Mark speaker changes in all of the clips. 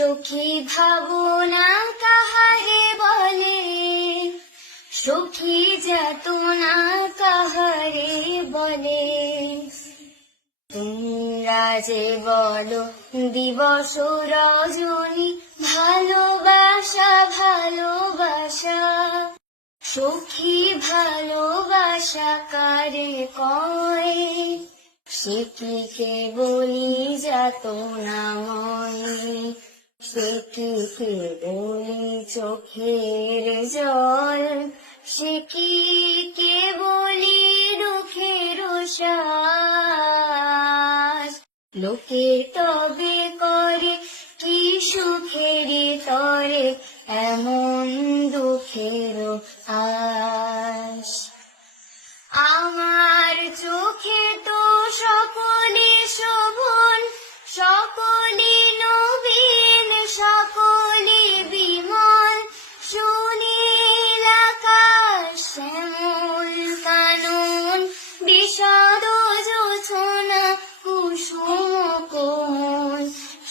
Speaker 1: সখী ভাবনা কাহারে বলে? সখী যাতনা কাহারে বলে? তোমরা বলো, দিবস রজনী, ভালোবাসা ভালোবাসা। সখী ভালোবাসা কারে কয়? সে কি কে বলি যাত নাময় সে কি চোখের জল, সে কি কে বলি দুঃখের লোকে তবে করে কি সুখেরি তরে, এমন দুঃখের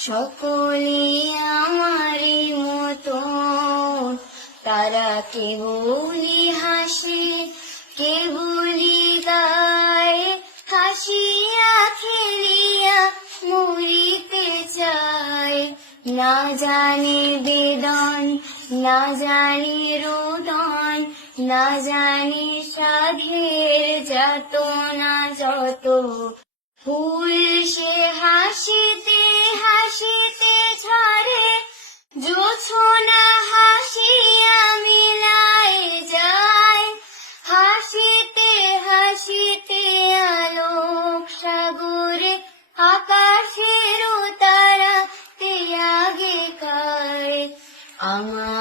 Speaker 1: সকলে আমারই মতন। তারা কেবলি হাসে কেবলি গায়। হাসিয়া খেলিয়া মরিতে চায়। না জানে বেদন, না জানে রোদন, না জানে সাধের যত না যত। ফুল সে হাসিতে জোছনা হাসিয়া মিলাই যায় হাসিতে হাসিতে আলোক সাগরে আকাশের তারা আগে কায় আমার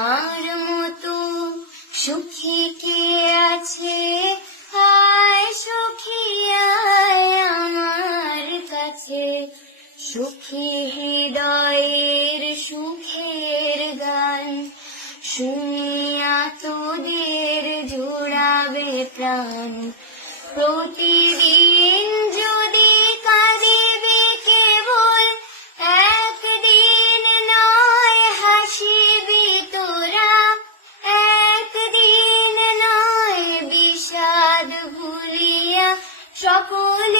Speaker 1: সুখী হৃদয়ের সুখের গান শুনিয়া তোদের জোড়াবে প্রাণ। প্রতিদিন যদি কাঁদিবে কেবল, একদিন নয় হাসিবি তোরা। একদিন নয় বিষাদ ভুলিয়া সকলে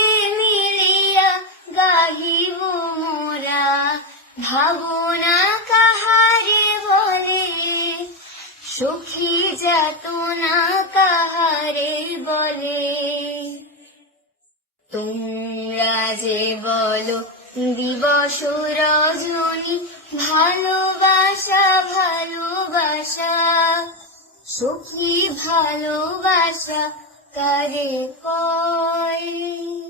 Speaker 1: ভাবনা কাহারে বলে, সুখী যাতনা কাহারে বলে। তোমরা যে বলো, দিবস রজনী, ভালোবাসা ভালোবাসা। সুখী ভালোবাসা কারে কয়?